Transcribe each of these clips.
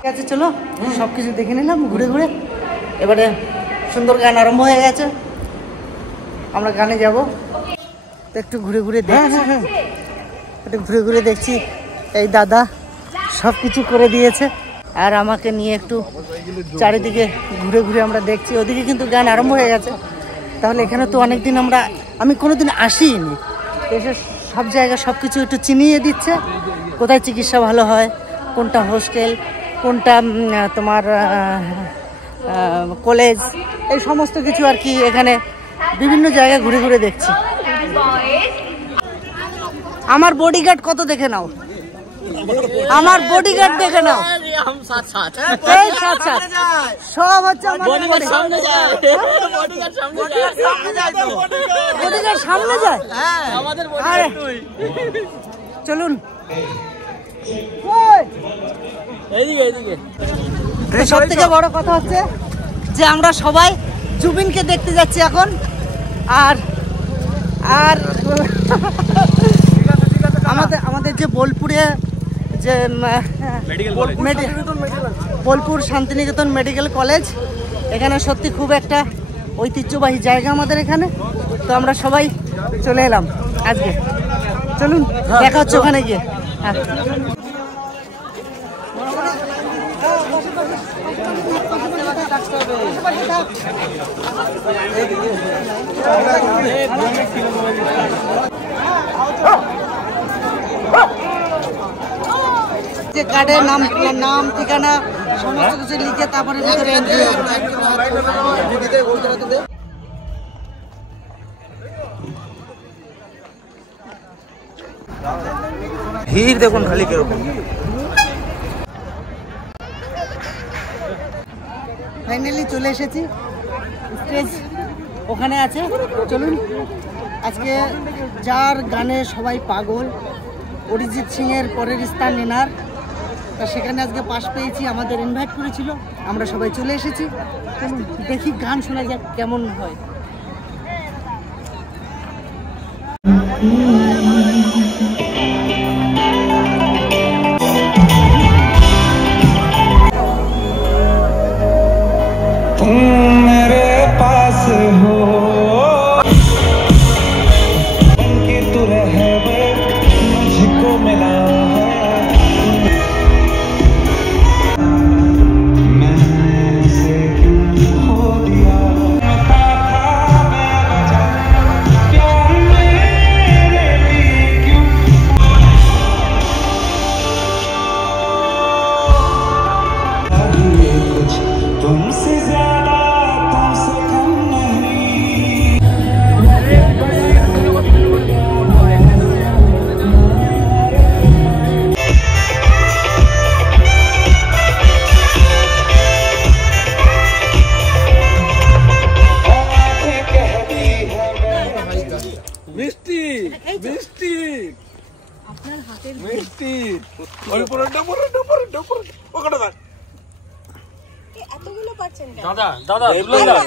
ঠিক আছে, চলো সব কিছু দেখে নিলাম ঘুরে ঘুরে। এবারে সুন্দর গান আরম্ভ হয়ে গেছে, আমরা গানে যাব। তো একটু ঘুরে ঘুরে দেখছি, একটু ঘুরে ঘুরে দেখছি। এই দাদা সব কিছু করে দিয়েছে আর আমাকে নিয়ে একটু চারিদিকে ঘুরে ঘুরে আমরা দেখছি। ওদিকে কিন্তু গান আরম্ভ হয়ে গেছে। তাহলে এখানে তো অনেকদিন আমি কোনোদিন আসিনি, এসে সব জায়গায় সব কিছু একটু চিনিয়ে দিচ্ছে। কোথায় চিকিৎসা ভালো হয়, কোনটা হোস্টেল, কোনটা তোমার কলেজ, এই সমস্ত কিছু আর কি এখানে বিভিন্ন জায়গায় ঘুরে ঘুরে দেখছি। আমার বডিগার্ড কত দেখে নাও, আমার বডিগার্ড দেখে নাও, সব হচ্ছে বডিগার্ড সামনে যায়। চলুন সব থেকে বড় কথা হচ্ছে যে আমরা সবাই জুবিনকে দেখতে যাচ্ছি এখন। আর আর আমাদের যে বোলপুরে যে বোলপুর শান্তিনিকেতন মেডিকেল কলেজ, এখানে সত্যি খুব একটা ঐতিহ্যবাহী জায়গা আমাদের এখানে। তো আমরা সবাই চলে এলাম আজকে। চলুন দেখা হচ্ছে ওখানে গিয়ে। হ্যাঁ, যে কার্ডের নাম ঠিকানা সমস্ত কিছু লিখে তারপরে ভিতরে এন্ট্রি হবে। ভিড় দেখুন খালি কিরকম। ফাইনালি চলে এসেছি, স্টেজ ওখানে আছে। চলুন, আজকে যার গানে সবাই পাগল, অরিজিৎ সিং এর পরের স্থান নেনার, তা সেখানে আজকে পাশ পেয়েছি। আমাদের ইনভাইট করেছিল, আমরা সবাই চলে এসেছি। চলুন দেখি গান শোনা যাক কেমন হয়।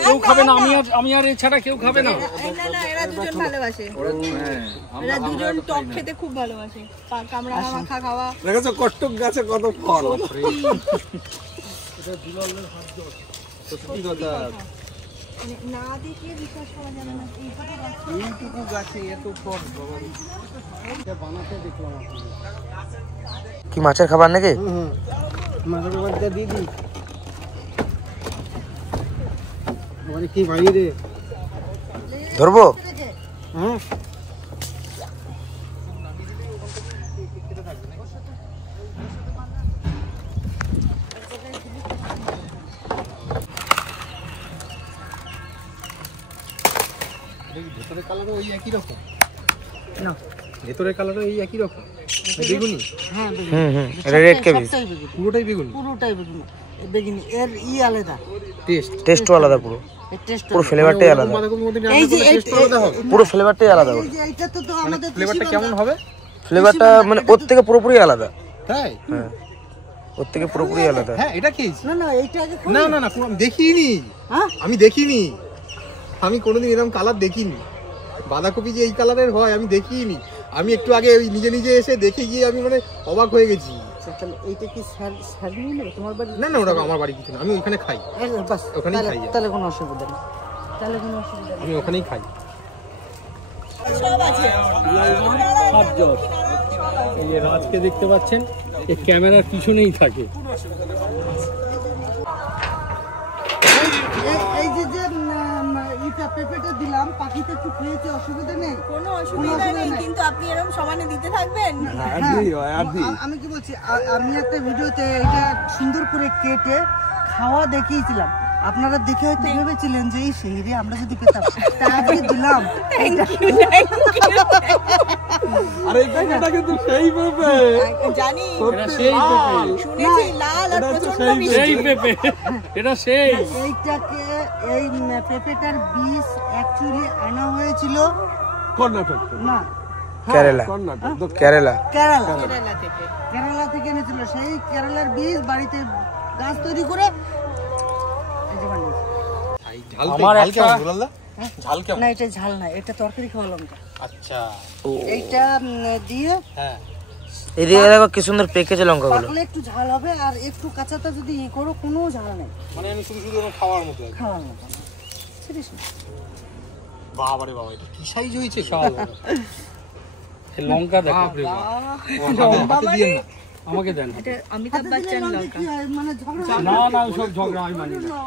কেউ খাবে না, আমি আর এছাড়া কেউ খাবে না। এরা দুজন ভালোবাসে, এরা দুজন টক খেতে খুব ভালোবাসে। কামড়া মাখা খাওয়া দেখেছো, কটক গাছে কত ফল। না দেখে বিশ্বাস করা যাবে না, এইটুকু গাছে এত ফল বানাতে দেখলাম। কি মাছের খাবার নাকি? মাছের খাবারটা দিদি কি ভাই রে, ধরবো? হ্যাঁ ভেতরের কালারও ওই একই রকম না, ভেতরের কালারও এই একই রকম। বেগুনি, হ্যাঁ এটা রেড কেবিজ, পুরোটাই বেগুনি, পুরোটাই বেগুনি। বেগুনি এর আলাদা, টেস্টও আলাদা, পুরো ফ্লেভারটাই আলাদা। এই যে পুরো ফ্লেভারটাই আলাদা। এইটা তো আমাদের ফ্লেভারটা কেমন হবে? ফ্লেভারটা মানে ওর থেকে পুরোপুরি আলাদা। তাই? হ্যাঁ, ওর থেকে পুরোপুরি আলাদা। হ্যাঁ, এটা কি? না এইটা আগে না আমি দেখিনি। হ্যাঁ, আমি দেখিনি, আমি কোনোদিন এরকম কালার দেখিনি। বাঁধাকপি যে এই কালারের হয় আমি দেখিনি। আমি একটু আগে ওই নিজে এসে দেখে গিয়ে আমি মানে অবাক হয়ে গেছি। আচ্ছা তাহলে এইটা কি স্যার নিয়ে নেবে তোমার বাড়ি? না না, ওটা আমার বাড়ি কিছু না, আমি ওইখানে খাই। বাস ওখানেই খাই। তাহলে কোনো অসুবিধা নেই, তাহলে কোনো অসুবিধা নেই। আমি ওখানেই খাই। সব আছে। সব জল। এই যে রাজকে দেখতে পাচ্ছেন, এই ক্যামেরার পিছনেই থাকে। এই যে ইটা পেঁপেটা দিলাম, পাখিতে একটু খেয়েছে, অসুবিধা নেই? কোনো অসুবিধা নেই, কিন্তু আপনি এরকম সমানে দিতে থাকবেন। আমি কি বলছি, আমি একটা ভিডিওতে এটা সুন্দর করে কেটে খাওয়া দেখিয়েছিলাম, আপনারা দেখে হয়তো ভেবেছিলেন যে এই শহরে আমরা যদি পেতাম, তা আজকে দিলাম। আরে এই পেঁপেটা কিন্তু সেই পেঁপে। জানি, এটা সেই পেঁপে, শুনেছি লাল আর প্রচন্ড মিষ্টি। সেই পেঁপে, এটা সেই। এইটাকে এই পেঁপেটার বীজ অ্যাকচুয়ালি আনা হয়েছিল কর্ণাটক না কেরালা কেরালা কেরালা কেরালা থেকে। কেরালা থেকে এনেছিল। সেই কেরালার বীজ বাড়িতে গাছ তৈরি করে এই যে বানিয়েছে। ঝাল আমার ঝাল কেমন একটা- দুলালদা? ঝাল কেমন? না এটা ঝাল না, এটা তরকারি খাওয়া লঙ্কা। আচ্ছা, এইটা দিয়ে হ্যাঁ। এদিকে দেখো কি সুন্দর পেকেছে লঙ্কাগুলো। পাকলে একটু ঝাল হবে, আর একটু কাঁচাটা যদি ই করো কোনো ঝাল নেই, মানে আমি শুধু শুধু আমার খাওয়ার মতো। খাওয়ার মতো না। Seriously? বাবা রে বাবা, এটা কি সাইজ হয়েছে? এই লঙ্কা দেখো, বাপ রে বাপ। বাবা দিয়ে না। আমাকে দেন। এটা অমিতাভ হাতে দিলে বচ্চন লঙ্কা লঙ্কা। কি হয়? মানে ঝগড়া হয়? না না, ওসব ঝগড়া আমি মানি না।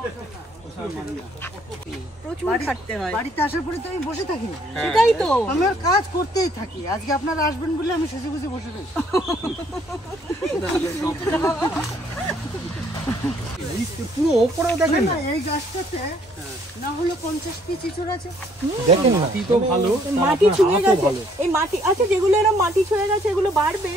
প্রচুর খাটতে হয়। বাড়িতে আসার পরে তো আমি বসে থাকি না, সেটাই তো। আমি আর কাজ করতেই থাকি। আজকে আপনারা আসবেন বলে আমি সেজে গুজে বসে রয়েছি। পুরো ওপরেও দেখেন না, এই গাছটাতে না হলো 50 পিস ইঁচড় আছে। দেখেন না। মাটি তো ভালো, মাটি ছুঁয়ে গেছে, এই মাটি, আচ্ছা যেগুলো এরকম মাটি ছুঁয়ে গেছে এগুলো বাড়বে।